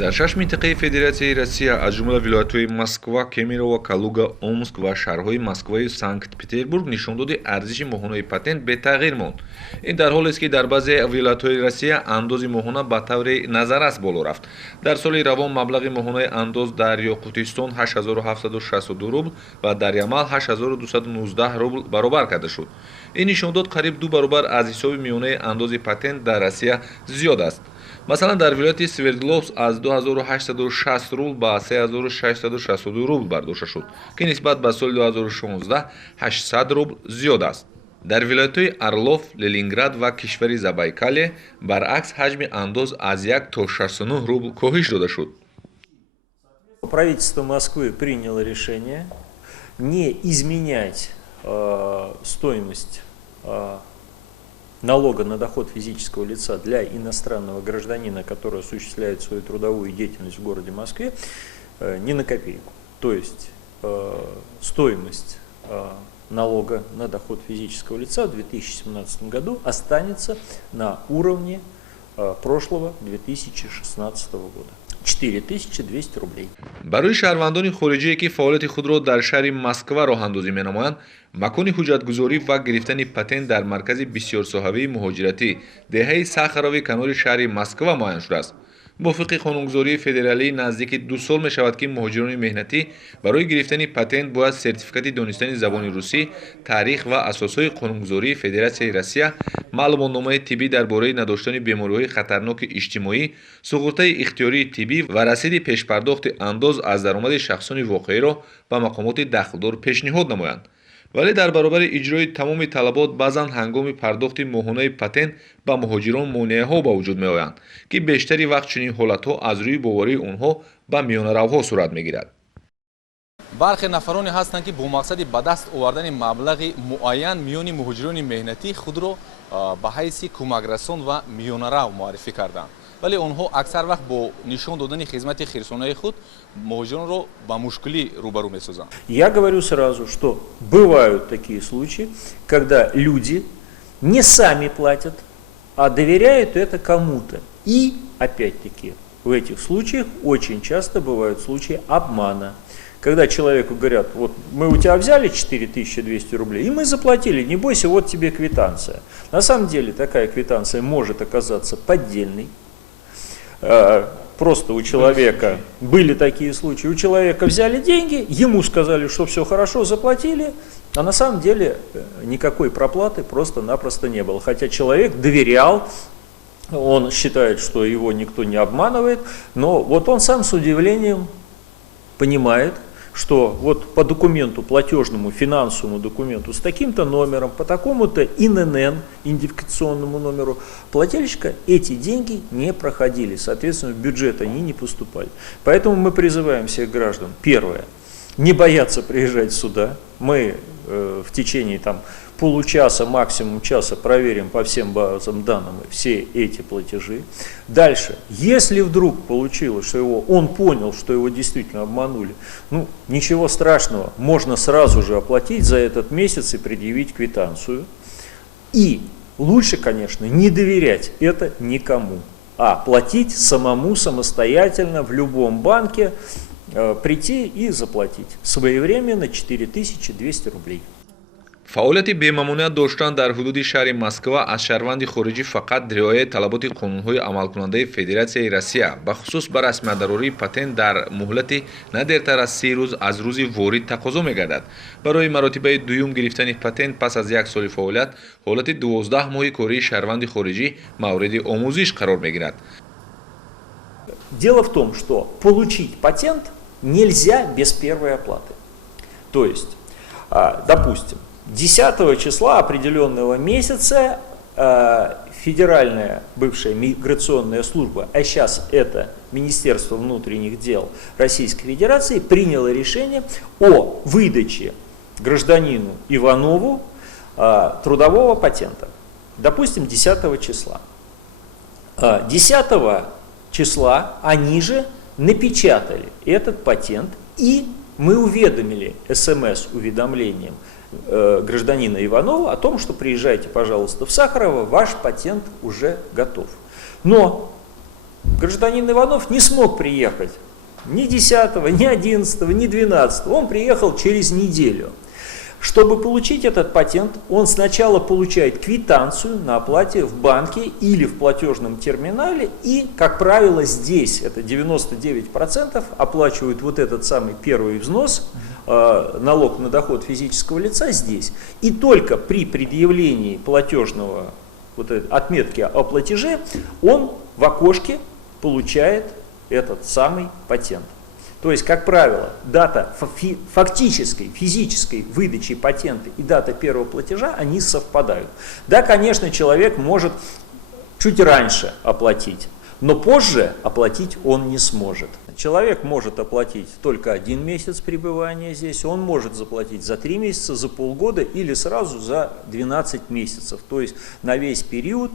дар 6 минтақаи Федератсияи Россия аз ҷумла вилоятҳои Москва, Кемерово, Калуга, Омск ва шаҳрҳои Москваю Санкт-Петербург нишондоди арзиши моҳонаи патент бетағйир монд. Ин дар ҳолест ки дар баъзе вилоятҳои Россия андози моҳона ба таври назаррас боло рафт. Дар соли равон маблағи моҳонаи андоз дар Ёқутистон 8762 рубл ва дар Ямал 8219 рубл баробар карда шуд. Ин нишондод қариб 2 баробар аз ҳисоби миёнаи андози патент дар Россия зиёд аст. Масалан, дар вилояти Свердловск аз 2860 рубл ба 3662 рубл бардошта шуд, ки нисбат ба соли 2016 800 рубл зиёд аст. Дар вилоятҳои Орлов, Ленинград ва кишвари Забайкалье баръакс ҳаҷми андоз аз 1 то 69 рубл коҳиш дода шуд. Правительство Москвы приняло решение не изменять стоимость налога на доход физического лица для иностранного гражданина, который осуществляет свою трудовую деятельность в городе Москве, ни на копейку. То есть стоимость налога на доход физического лица в 2017 году останется на уровне прошлого 2016 года. 4200 рублей. барои шаҳрвандони хориҷие ки фаъолияти худро дар шаҳри Москва роҳандозӣ менамоянд, макони ҳуҷҷатгузорӣ ва гирифтани патент дар маркази бисёрсоҳавии муҳоҷиратӣ деҳаи Сахарови канори шаҳри Москва муайян шудааст. мувофиқи қонунгузории федералӣ наздики 2 сол мешавад ки муҳоҷирони меҳнатӣ барои гирифтани патент бояд сертификати донистани забони русӣ, таърих ва асосҳои қонунгузории Федератсияи Россия, маълумотномаи тиббӣ дар бораи надоштани бемориҳои хатарноки иҷтимоӣ, суғуртаи ихтиёрии тиббӣ ва расиди пешпардохти андоз аз даромади шахсони воқеъиро ба мақомоти дахлдор пешниҳод намоянд. вале дар баробари иҷрои тамоми талабот баъзан ҳангоми пардохти моҳонаи патент ба муҳоҷирон монеаҳо ба вуҷуд меоянд, ки бештари вақт чунин ҳолатҳо аз рӯи боварии онҳо ба миёнаравҳо сурат мегирад. бархе нафароне ҳастанд ки бо мақсади ба даст овардани маблағи муайян миёни муҳоҷирони меҳнатӣ худро ба ҳайси кӯмакрасон ва миёнарав муаррифӣ карданд, вале онҳо аксар вақт бо нишон додани хизмати хирсонаи худ муҳоҷиронро ба мушкилӣ рӯбарӯ месозанд. Я говорю сразу, что бывают такие случаи, когда люди не сами платят, а доверяют это кому-то. И, опять-таки, в этих случаях очень часто бывают случаи обмана. Когда человеку говорят, вот мы у тебя взяли 4200 рублей, и мы заплатили, не бойся, вот тебе квитанция. На самом деле такая квитанция может оказаться поддельной. Просто у человека были такие случаи, у человека взяли деньги, ему сказали, что все хорошо, заплатили, а на самом деле никакой проплаты просто-напросто не было. Хотя человек доверял, он считает, что его никто не обманывает, но вот он сам с удивлением понимает, что вот по документу, платежному, финансовому документу с таким-то номером, по такому-то ИНН, идентификационному номеру плательщика, эти деньги не проходили, соответственно, в бюджет они не поступали. Поэтому мы призываем всех граждан, первое, не бояться приезжать сюда. Мы в течение получаса, максимум часа проверим по всем базам данным все эти платежи. Дальше, если вдруг получилось, что он понял, что его действительно обманули, ничего страшного, можно сразу же оплатить за этот месяц и предъявить квитанцию. И лучше, конечно, не доверять это никому, а платить самому самостоятельно в любом банке, прийти и заплатить своевременно 4200 рублей. фаъолияти бемамоният доштан дар ҳудуди шаҳри Москва аз шаҳрванди хориҷӣ фақат риояи талаботи қонунҳои амалкунандаи Федератсияи Россия ба хусус ба расмиятдарории патент дар муҳлати на дертар аз 3 рӯз аз рӯзи ворид тақозо мегардад. барои маротибаи дуюм гирифтани патент пас аз 1 соли фаъолият, ҳолати 12 моҳи кории шаҳрванди хориҷӣ мавриди омӯзиш қарор мегирад. Дело в том, что получить патент нельзя без первой оплаты. То есть, допустим, 10 числа определенного месяца Федеральная бывшая миграционная служба, а сейчас это Министерство внутренних дел Российской Федерации, приняло решение о выдаче гражданину Иванову трудового патента. Допустим, 10 числа. 10 числа они же напечатали этот патент, и мы уведомили СМС-уведомлением гражданина Иванова о том, что приезжайте, пожалуйста, в Сахарово, ваш патент уже готов. Но Гражданин Иванов не смог приехать ни 10, ни 11, ни 12. Он приехал через неделю. Чтобы получить этот патент, он сначала получает квитанцию на оплате в банке или в платежном терминале, и, как правило, здесь, это 99%, оплачивают вот этот самый первый взнос, налог на доход физического лица здесь. И только при предъявлении платежного вот этой отметки о платеже он в окошке получает этот самый патент. То есть, как правило, дата фактической, физической выдачи патента и дата первого платежа, они совпадают. Да, конечно, человек может чуть раньше оплатить, но позже оплатить он не сможет. Человек может оплатить только 1 месяц пребывания здесь, он может заплатить за 3 месяца, за полгода или сразу за 12 месяцев, то есть на весь период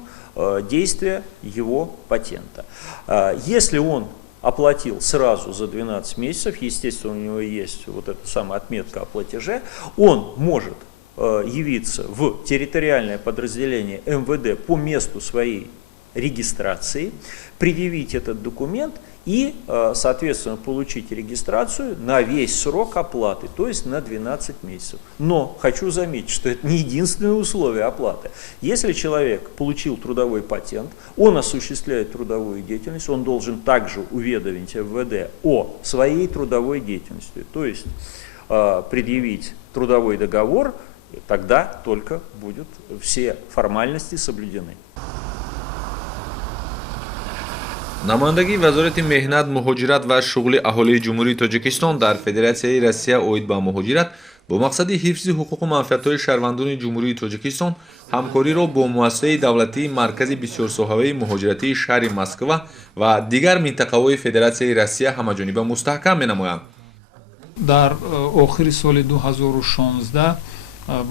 действия его патента. Если он оплатил сразу за 12 месяцев, естественно, у него есть вот эта самая отметка о платеже, он может явиться в территориальное подразделение МВД по месту своей регистрации, предъявить этот документ и, соответственно, получить регистрацию на весь срок оплаты, то есть на 12 месяцев. Но хочу заметить, что это не единственное условие оплаты. Если человек получил трудовой патент, он осуществляет трудовую деятельность, он должен также уведомить МВД о своей трудовой деятельности, то есть предъявить трудовой договор, тогда только будут все формальности соблюдены. намояндаги вазорати меҳнат муҳоҷират ва шуғли аҳолии ҷумҳурии тоҷикистон дар федератсияи россия оид ба муҳоҷират бо мақсади ҳифзи ҳуқуқу манфиатҳои шаҳрвандони ҷумҳурии тоҷикистон ҳамкориро бо муассисаи давлатии маркази бисёрсоҳаваи муҳоҷиратии шаҳри Москва ва дигар минтақаҳои федератсияи россия ҳамаҷониба мустаҳкам менамоянд. дар охири соли 2016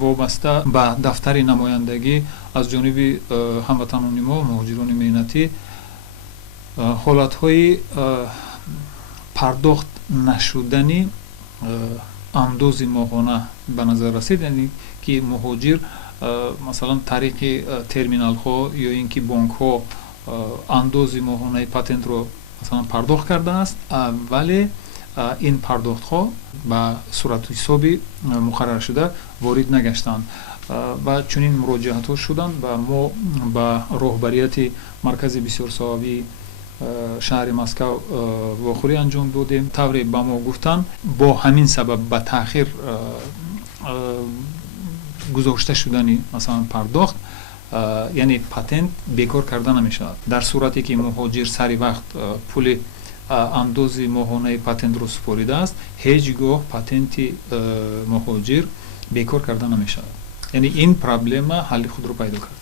вобаста ба дафтари намояндагӣ аз ҷониби ҳамватанони мо муҳоҷирони меҳнатӣ ҳолатҳои пардохт нашудани андози моҳона ба назар расид, яъне ки муҳоҷир масалан тариқи терминалҳо ё ин ки бонкҳо андози моҳонаи патентро масалан пардохт кардааст, вале ин пардохтҳо ба суратҳисоби муқарраршуда ворид нагаштанд ва чунин муроҷиатҳо шуданд ва мо ба роҳбарияти маркази бисёрсоҳавии шаҳри Москав вохӯрӣ анҷом додем. тавре ба мо гуфтанд бо ҳамин сабаб ба таъхир гузошта шудани масалан пардохт, яъне патент бекор карда намешавад. дар сурате ки муҳоҷир сари вақт пули андози моҳонаи патентро супоридааст, ҳеҷ гоҳ патенти муҳоҷир бекор карда намешавад. яъне ин проблема ҳалли худро пайдо кард.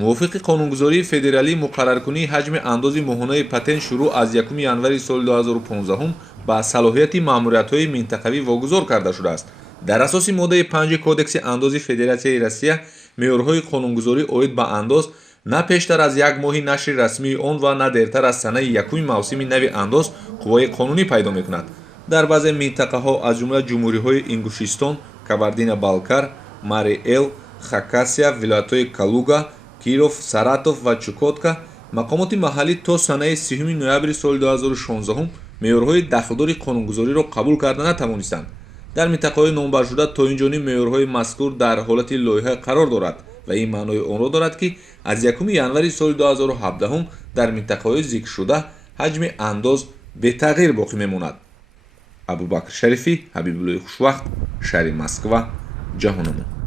мувофиқи қонунгузории федералӣ муқарраркунии ҳаҷми андози моҳонаи патент шурӯъ аз 1 январи соли 2015 ба салоҳияти маъмуриятҳои минтақавӣ вогузор карда шудааст. дар асоси моддаи 5 кодекси андози федератсияи россия меъёрҳои қонунгузорӣ оид ба андоз на пештар аз 1 моҳи нашри расмии он ва на дертар аз санаи 1 мавсими нави андоз қувваи қонунӣ пайдо мекунад. дар баъзе минтақаҳо аз ҷумла ҷумҳуриҳои Ингушистон, Кабардино-Балкар, Мари-Эл, Хакасия, вилоятҳои Калуга, Киров, Саратов ва Чукотка мақомоти маҳаллӣ то санаи 30 ноябри соли 2016 меъёрҳои дахлдори қонунгузориро қабул карда натавонистанд. дар минтақаҳои номбаршуда то инҷониб меъёрҳои мазкур дар ҳолати лоиҳа қарор дорад ва ин маънои онро дорад ки аз 1 январи соли 2017 дар минтақаҳои зикршуда ҳаҷми андоз бетағйир боқӣ мемонад. абубакр шарифӣ, ҳабибуллои хушвақт, шаҳри Москва, ҷаҳонамо.